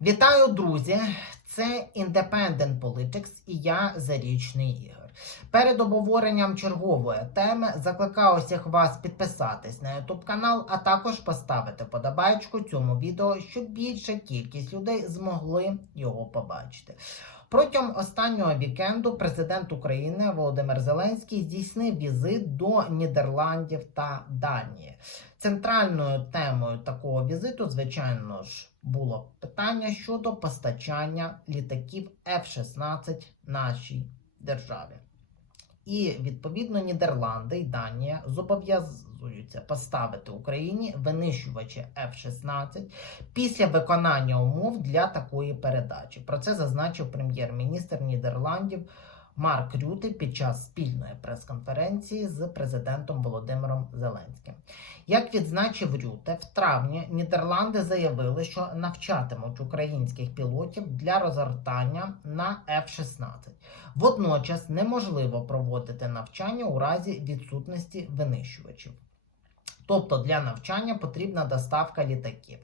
Вітаю, друзі! Це Independent Politics і я Зарічний Ігор. Перед обговоренням чергової теми закликаю усіх вас підписатись на YouTube канал, а також поставити подобайку цьому відео, щоб більша кількість людей змогли його побачити. Протягом останнього вікенду президент України Володимир Зеленський здійснив візит до Нідерландів та Данії. Центральною темою такого візиту, звичайно ж, було питання щодо постачання літаків F-16 нашій державі. І відповідно Нідерланди і Данія зобов'язуються поставити Україні винищувачі F-16 після виконання умов для такої передачі. Про це зазначив прем'єр-міністр Нідерландів Марк Рюти під час спільної прес-конференції з президентом Володимиром Зеленським. Як відзначив Рюте, в травні Нідерланди заявили, що навчатимуть українських пілотів для розгортання на F-16. Водночас неможливо проводити навчання у разі відсутності винищувачів. Тобто для навчання потрібна доставка літаків.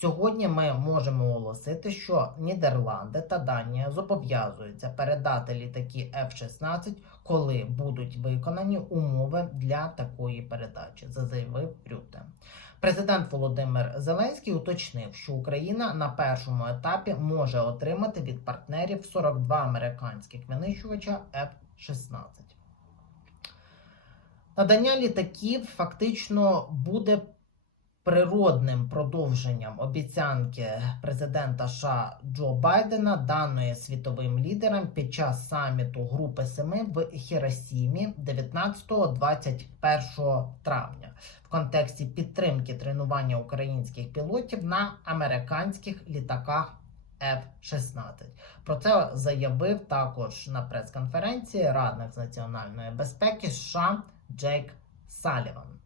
Сьогодні ми можемо оголосити, що Нідерланди та Данія зобов'язуються передати літаки F-16, коли будуть виконані умови для такої передачі, заявив Рюте. Президент Володимир Зеленський уточнив, що Україна на першому етапі може отримати від партнерів 42 американських винищувача F-16. Надання літаків фактично буде природним продовженням обіцянки президента США Джо Байдена, даної світовим лідерам під час саміту Групи Семи в Хіросімі 19-21 травня в контексті підтримки тренування українських пілотів на американських літаках. F-16. Про це заявив також на прес-конференції радник з національної безпеки США Джейк Саліван.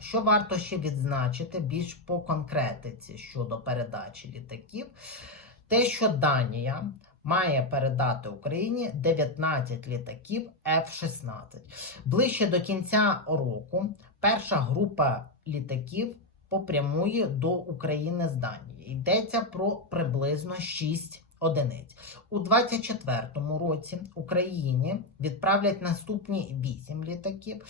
Що варто ще відзначити більш по конкретиці щодо передачі літаків, те, що Данія має передати Україні 19 літаків F-16. Ближче до кінця року перша група літаків попрямує до України з Данії. Йдеться про приблизно 6 одиниць. У 2024 році Україні відправлять наступні 8 літаків.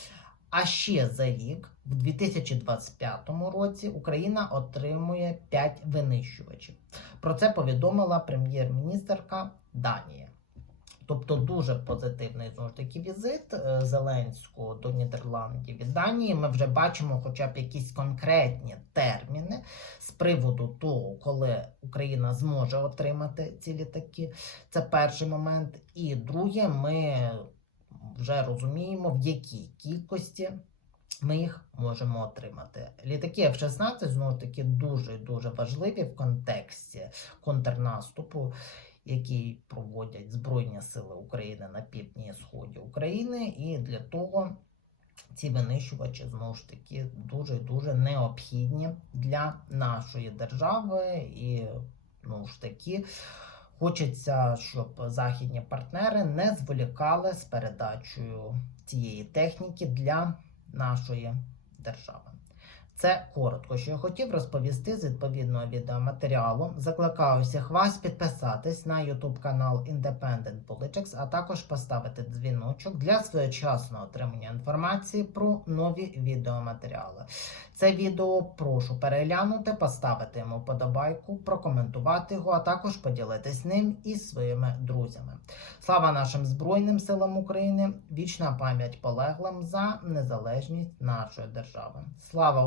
А ще за рік, в 2025 році, Україна отримує 5 винищувачів. Про це повідомила прем'єр-міністерка Данії. Тобто дуже позитивний знову ж таки візит е, Зеленського до Нідерландів і Данії. Ми вже бачимо хоча б якісь конкретні терміни з приводу того, коли Україна зможе отримати ці літаки. Це перший момент. І друге, ми вже розуміємо, в якій кількості ми їх можемо отримати. Літаки F-16 знову таки дуже дуже важливі в контексті контрнаступу, який проводять Збройні Сили України на півдні і сході України, і для того. Ці винищувачі знову ж таки дуже дуже необхідні для нашої держави, і знову ж таки Хочеться, щоб західні партнери не зволікали з передачею цієї техніки для нашої держави. Це коротко, що я хотів розповісти з відповідного відеоматеріалу. Закликаю всіх вас підписатись на YouTube канал Independent Politics, а також поставити дзвіночок для своєчасного отримання інформації про нові відеоматеріали. Це відео прошу переглянути, поставити йому подобайку, прокоментувати його, а також поділитись ним із своїми друзями. Слава нашим Збройним силам України! Вічна пам'ять полеглим за незалежність нашої держави. Слава